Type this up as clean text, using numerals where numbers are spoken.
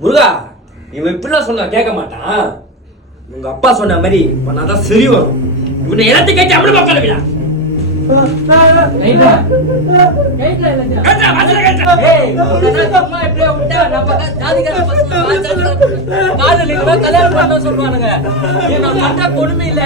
முருகா, இவன் இப்படிலாம் சொன்னா கேட்க மாட்டான். உங்க அப்பா சொன்ன மாதிரி பண்ணாதான் சரி வரும். இவனை எல்லாத்தையும் கேட்டு அவ்வளவு பார்க்கலவிடா. சொல்லுவானுங்க கொடுமை இல்ல